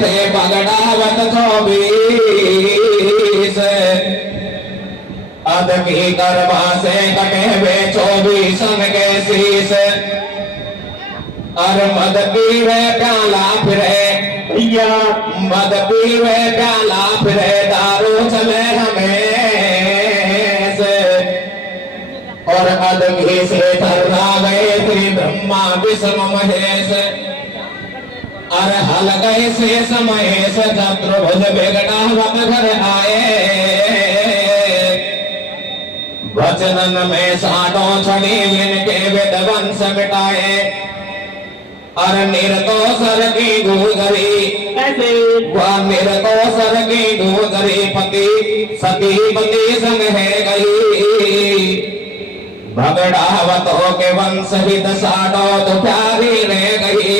थे बगड़ावत 24 अध की करवा से कटे वे 24 के शीश और मद पीवे प्याला फिरे भैया मद पीवे प्याला फिरे दारू चले हमें और अध घी से थर्रा गए श्री ब्रह्मा विष्णु महेश और हल गए से महेश चतुर्भुज बेगड़ावत घर आए वचनन में साडों छड़ी इनके वेद वंश मिटाए और निर्दोषर की गुजरी वह निर्दोषर की गुजरी पति सती पति संग है गई भगड़ावतों के वंश हित साडों तो प्यारी रह गई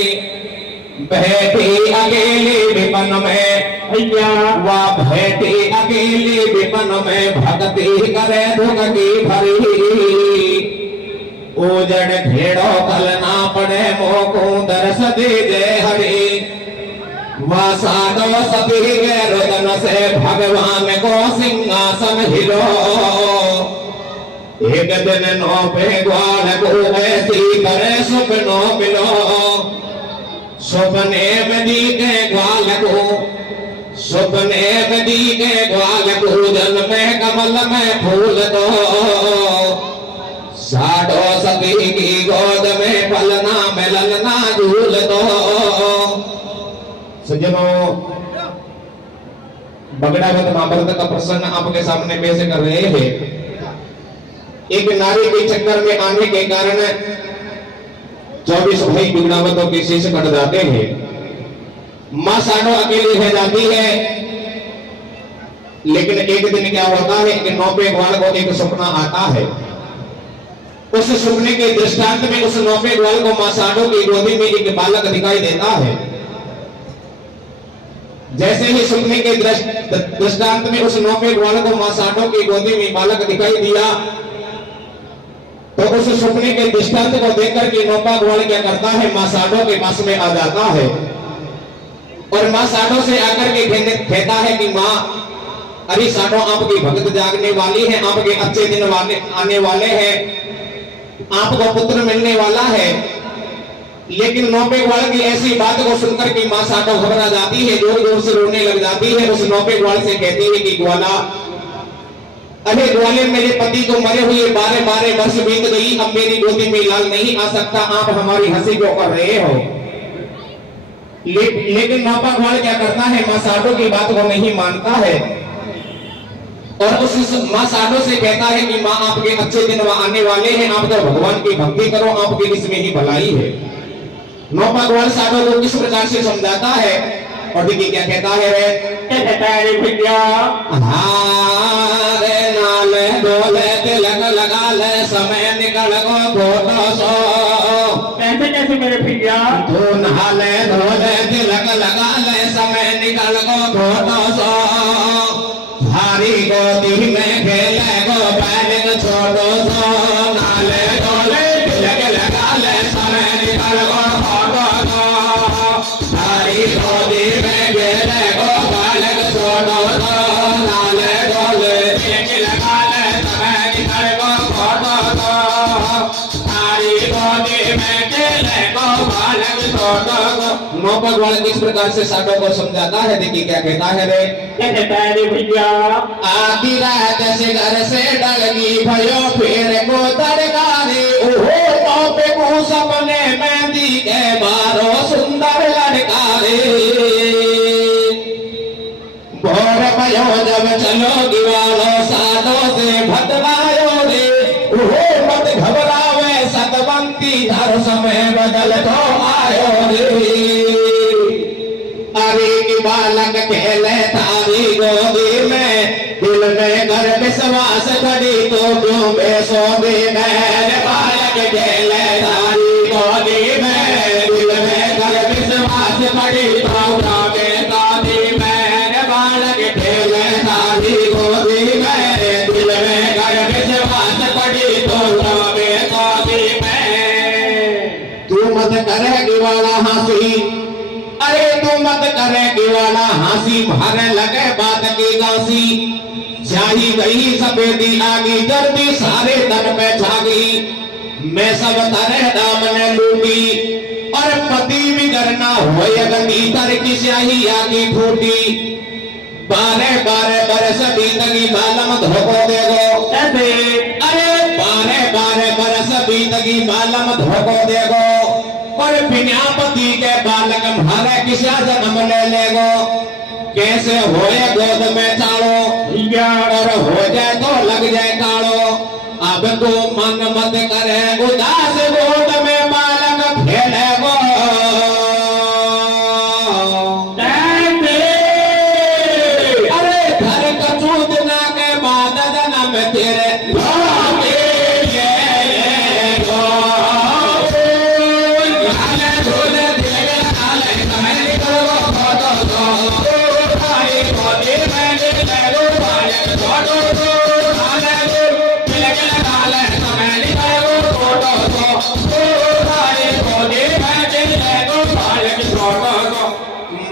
बैठी अकेली विपन में भैया वह बैठी अकेली विपन में भक्ति करे दुख की भरी उजड़ घेड़ो कल ना पड़े मोको दर्श दीजे हरि वह साधो सती के रुदन से भगवान को सिंहासन हिलो एक दिन नो पे ग्वाल को ऐसी करे सुपनो मिलो सपने में दिखे ग्वाल को सपने में दिखे ग्वाल को जल में कमल में फूल दो साडो सती की गोद में पलना मिलना झूल दो सज्जनों बगड़ावत महाभारत का प्रसंग आपके सामने पेश कर रहे हैं। एक नारी के चक्कर में आने के कारण 24 भाई बिगड़ावतों के शीश कट जाते हैं। मां साडो अकेली रह जाती है लेकिन एक दिन क्या होता है कि 9 पे ग्वाल को एक सपना आता है। उस सपने के दृष्टांत में उस 9 पे ग्वाल को मां साडो की गोदी में एक बालक दिखाई देता है। जैसे ही सपने के दृष्टांत में उस 9 पे ग्वाल को मां साडो की गोदी में बालक दिखाई दिया तो उस सपने के दृष्टांत को देखकर के नौपा ग्वाल क्या करता है मां साडो के पास में आ जाता है और मां साडो से आकर के कहता है कि मां अरे साडो आपकी भक्त जागने वाली है, आपके अच्छे दिन आने वाले हैं, आपको पुत्र मिलने वाला है। लेकिन 9 पे ग्वाल की ऐसी बात को सुनकर के मां साडो घबरा जाती है, जोर जोर से रोने लग जाती है। उस 9 पे ग्वाल से कहती है कि ग्वाला अरे ग्वाले मेरे पति को मरे हुए 12 वर्ष बीत गई, अब मेरी गोदी में लाल नहीं आ सकता, आप हमारी हंसी क्यों कर रहे हो। लेकिन नौपा ग्वाल क्या करता है मां साडो की बात को नहीं मानता है और उस मां साडो से कहता है कि मां आपके अच्छे दिन आने वाले हैं, आप तो भगवान की भक्ति करो, आपकी इसमें ही भलाई है। नौपा ग्वाल साडो को किस प्रकार से समझाता है और देखिए क्या कहता है रे भैया हारे नाले डोले तिलक लगा ले समय निकल गो फोटो सो कैसे मेरे भैया तू नहाले धोले तिलक लगा ले समय निकल गो फोटो सो भारी गोदी में खेले गो बैलिंग छोटो सो नाले डोले तिलक लगा ले समय निकल गो फोटो सो भारी गोदी में खेले गो बैलिंग छोटो सो नाले डोले तिलक लगा ले समय निकल गो फोटो सो भारी गोदी में खेले गो बैलिंग छोटो सो। नौपा ग्वाल किस प्रकार से साडो को समझाता है देखिए क्या कहता है रे भैया आधी रात से घर से डलगी भयो फिर को तड़कारे ओहो नौपे को सपने में दिखे बारो सुंदर लड़कारे भोर भयो जब चलो गिवालो साडो से भटवायो रे ओहो मत घबरावे सतवंती हर समय बदल तो आयो रे अरे की बालक खेले तारी गोदी में दिल में कर विश्वास खड़ी तो क्यों बेसोदी मेरे बालक खेले तारी गोदी में दिल में कर विश्वास खड़ी तो क्यों बेसोदी मेरे बालक खेले तारी गोदी में दिल में कर विश्वास खड़ी तो क्यों बेसोदी में तू मत करे वाला हंसी अरे तू मत बात करे कि वाला हंसी भरे लगे बात की गासी स्याही गई सफेदी आगी जल्दी सारे तन पे छागी मैं सब तरह दामन लूटी और पति बिगड़ना हो गंदी तर की स्याही आगी फूटी बारे बारे बरस बीतगी बालम धोको देगो अरे बारे बारे बरस बीतगी बालम धोको देगो और बिना पति के बालक भारे किसा जन्म ले लेगो कैसे होए गोद में चालो और हो जाए तो लग जाए कालो अब तो मन मत करे उदास गोद में बालक खेलेगो अरे घर कचूत ना के बाद जन्म तेरे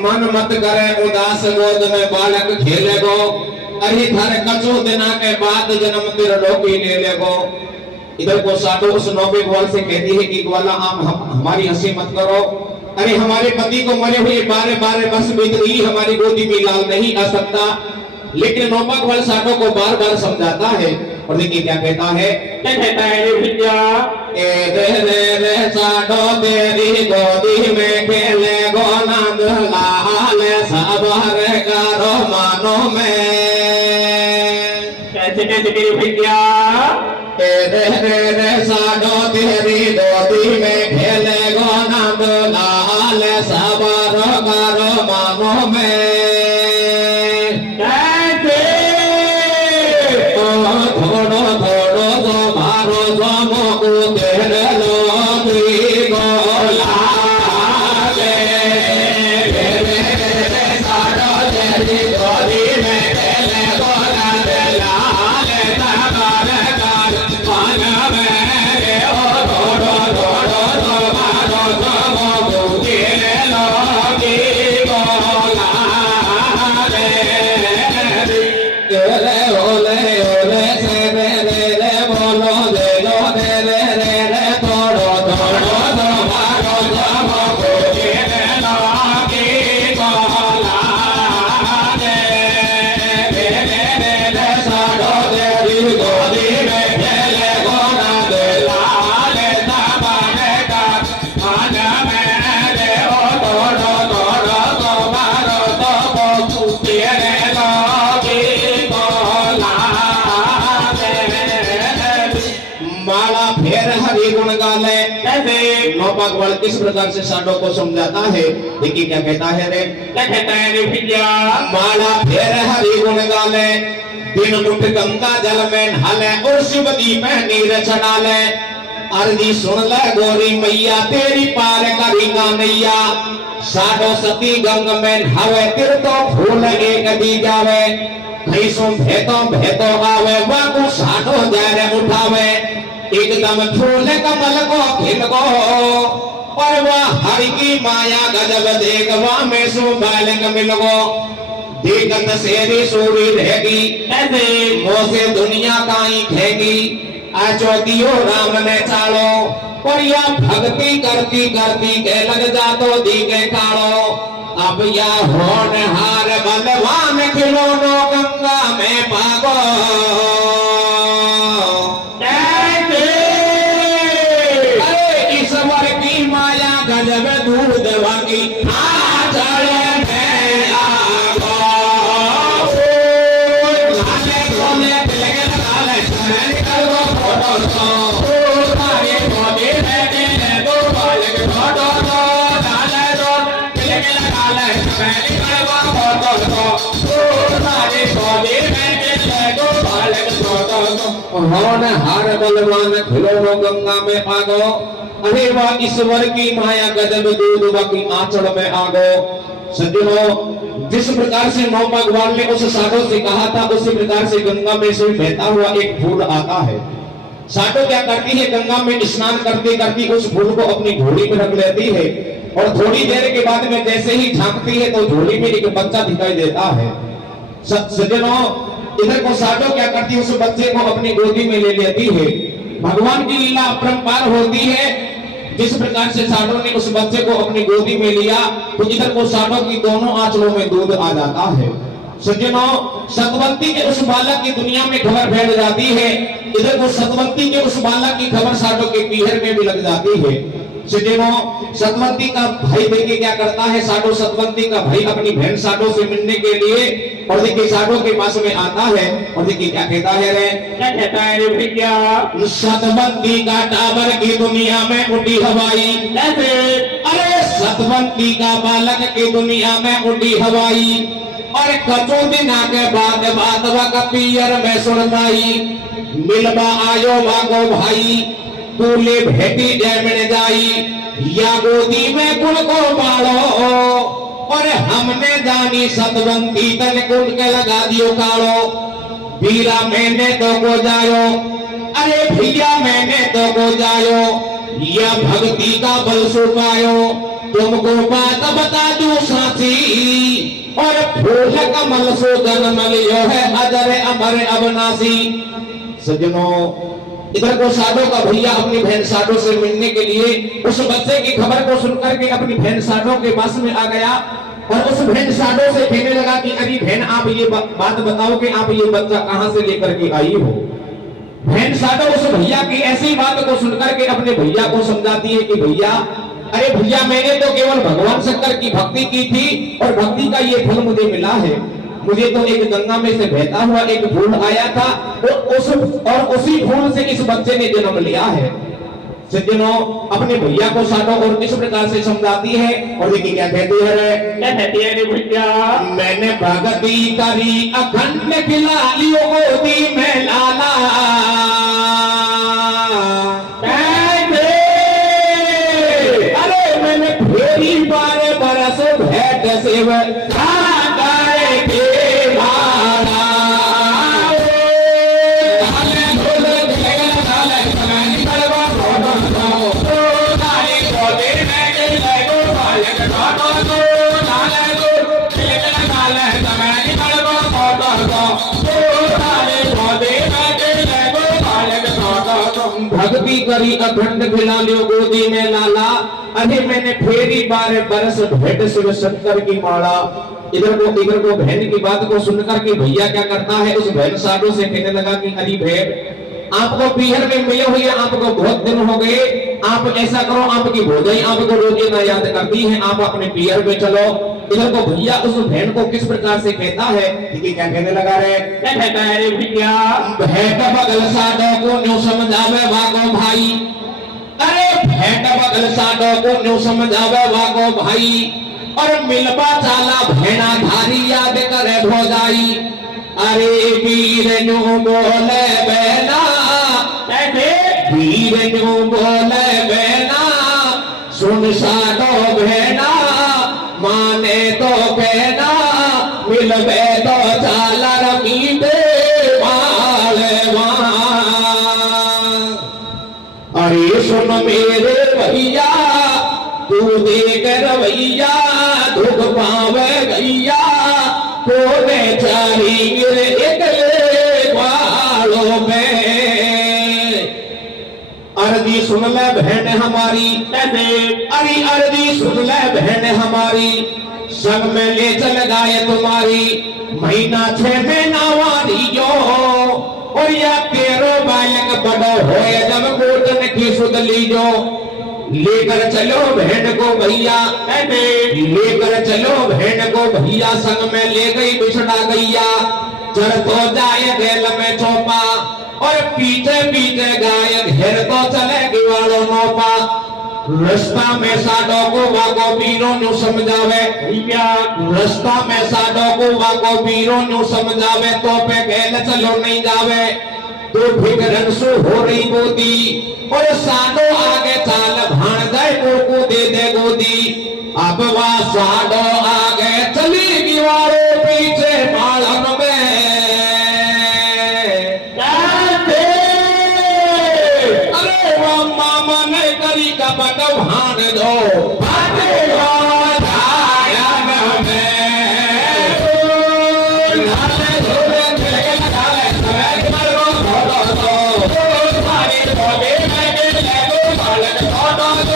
मन मत करे उदास गोद में बालक खेलेगो अरे घर कचो दिना के बाद जन्म तेरा लोकी ले लेगो इधर को साधु उस नौबे ग्वाल से कहती है कि ग्वाला आप हमारी हंसी मत करो अरे हमारे पति को मरे हुए बारे बारे बस बीत गई हमारी गोदी में लाल नहीं आ सकता लेकिन नौबा ग्वाल साधु को बार बार समझाता है और देखिए क्या कहता है भैया ए रे रे साधु तेरी गोदी में खेले गो नंद लाल सबर करो मानो में कैसे कैसे मेरी भैया ए रे रे साधु तेरी गोदी में खेले गो नंद लाल सबर करो मानो में थोड़ो थोड़ो तो मारो सोमो को तेरे लोगी गोला रे रे रे सारो तेरी गोदी में खेले गोला दे लाल तबार कर मन में रे ओ थोड़ो थोड़ो तो मारो सोमो को तेरे लोगी गोला रे तेरे ओले भगवान किस प्रकार से साधु को समझाता है देखिए क्या कहता है रे भैया माला फेर हरि गुण गाले दिन मुठ गंगा जल में नहाले और शिव दीप नीर चढ़ाले अर्जी सुन ले गोरी मैया तेरी पार करी नैया साधु सती गंग में नहावे तिर तो फूल एक दी जावे कहीं सुन भेतो आवे वाकु साधु जारे उठावे एकदम फूल कमल को खिल गो और वह हरि की माया गजब देखवा में सो बालक मिल गो देखत सेरी सूरी रहेगी ऐसे मोसे दुनिया काई खेगी आचोतियो राम ने चालो और या भक्ति करती करती के लग जातो दी के कालो अब या होनहार बलवान खिलौनो गंगा में पागो जब दूध वाकी आचल में आगो लाले कोने लगे लाले समय निकलो फोटो तो तारे गोदी में ले दो बालक फोटो तो लाले दो लगे लाले समय निकलो फोटो तो तारे गोदी में ले दो बालक फोटो तो उन्होंने हर बलवान खिलौनो गंगा में पागो अरे वाह ईश्वर की माया गजब दूध की आंचल में आ गो सज्जनों जिस प्रकार से नौ भगवान ने उस साधु से कहा था उसी प्रकार से गंगा में से बहता हुआ एक फूल आता है साधु क्या करती है गंगा में स्नान करती करती उस फूल को अपनी घोड़ी में रख लेती है और थोड़ी देर के बाद में जैसे ही झांकती है तो झोली में एक बच्चा दिखाई देता है। सज्जनों, इधर को साडो क्या करती है, उस बच्चे को अपनी गोदी में ले लेती है। भगवान की लीला अपरंपार होती है। जिस प्रकार से साडो ने उस बच्चे को अपनी गोदी में लिया तो इधर को साडो की दोनों आंचलों में दूध आ जाता है। सज्जनों, सतवंती के उस बालक की दुनिया में खबर फैल जाती है। इधर को सतवंती के उस बालक की खबर साडो के पीहर में भी लग जाती है। सज्जनों, सतवंती का भाई देखिए क्या करता है, साडो सतवंती का भाई अपनी बहन साडो से मिलने के लिए और देखिए साडो के पास में आता है और देखिए क्या कहता है रे, क्या कहता है रे भैया? सतवंती का टावर की दुनिया में उड़ी हवाई। कैसे? अरे सतवंती का बालक की दुनिया में उड़ी हवाई और कचो दिना के बाद बात पियर में सुनताई। मिलवा आयो वागो भाई तूले भेटी जय मिल जाई या गोदी में कुल को पालो और हमने जानी सतवंती तन कुल के लगा दियो कालो। वीरा मैंने तो को जायो, अरे भैया मैंने तो को जायो या भक्ति का बल सुपायो। तुमको बात बता दूं साथी और फूल कमल सो जन्म लियो है अजर अमर अविनाशी। सज्जनों, इधर को साडो का भैया अपनी बहन साडो से मिलने के लिए उस बच्चे की खबर को सुनकर के अपनी बहन साडो के पास में आ गया और उस बहन साडो से कहने लगा कि अरे बहन आप ये बात बताओ कि आप ये बच्चा कहां से लेकर के आई हो। बहन साडो उस भैया की ऐसी बात को सुनकर के अपने भैया को समझाती है कि भैया, अरे भैया मैंने तो केवल भगवान शंकर की भक्ति की थी और भक्ति का ये फल मुझे मिला है। मुझे तो एक गंगा में से बहता हुआ एक फूल आया था और उसी फूल से इस बच्चे ने जन्म लिया है। सज्जनों, अपने भैया को साडो और किस प्रकार से समझाती है और देखिए क्या कहती है, क्या कहती है रे भैया? मैंने भगती करी अखंड खिला लियो गोदी में लाला। अरे मैंने फेरी बारे बरस भेंट सेव भक्ति करी अखंड खिला लियो गोदी में लाला। अरे मैंने फेरी बारे बरस भेंट शिव शंकर की माला। इधर को बहन की बात को सुनकर के भैया क्या करता है, उस बहन साडो से कहने लगा कि अरे बहन, आपको पीहर में मिले हुए आपको बहुत दिन हो गए, आप ऐसा करो आपकी भौजाई आपको रोज ना याद करती है, आप अपने पीहर में चलो। इधर को भैया उस बहन को किस प्रकार से कहता है, देखिए क्या कहने लगा रे, क्या कहता है रे भैया? भेंट बगल साडो को न्यू समझावे वागो भाई। अरे भेंट बगल साडो को न्यू समझावे वागो भाई और मिलवा चाला भेना धारी याद करे भौजाई। अरे वीर न्यू बोले बेना, कैसे? वीर न्यू बोले बेना सुन साडो भेना माने तो कहना मिलवे तो चाला रमी दे वाले अरे सुन मेरे भैया तू देख रवैया दुख पावे गैया तो बेचारी गिर एकले बालों में। अर्जी सुन ले बहन हमारी, अरे अर्जी सुन ले बहन हमारी, संग में ले चल गाय तुम्हारी महीना 6 महीना वारियो और या तेरो बालक बड़ो होए जब गोटन की सुध लीजो। लेकर चलो बहन को भैया, लेकर चलो बहन को भैया, संग में ले गई बिछड़ा गैया। चढ़ तो जाए गैल में चौपा और पीछे पीछे गाय घेर तो चले गिवाड़ो नौपा। रास्ता में साडो को वागो पीरो न्यू समझावे भैया, रास्ता में साडो को वागो पीरो न्यू समझावे तो पे गैल चलो नहीं जावे। तो फिक्रन सु हो रही गोदी और साडो आगे चाल भाण जाए को दे दे गोदी। अब वा साडो आगे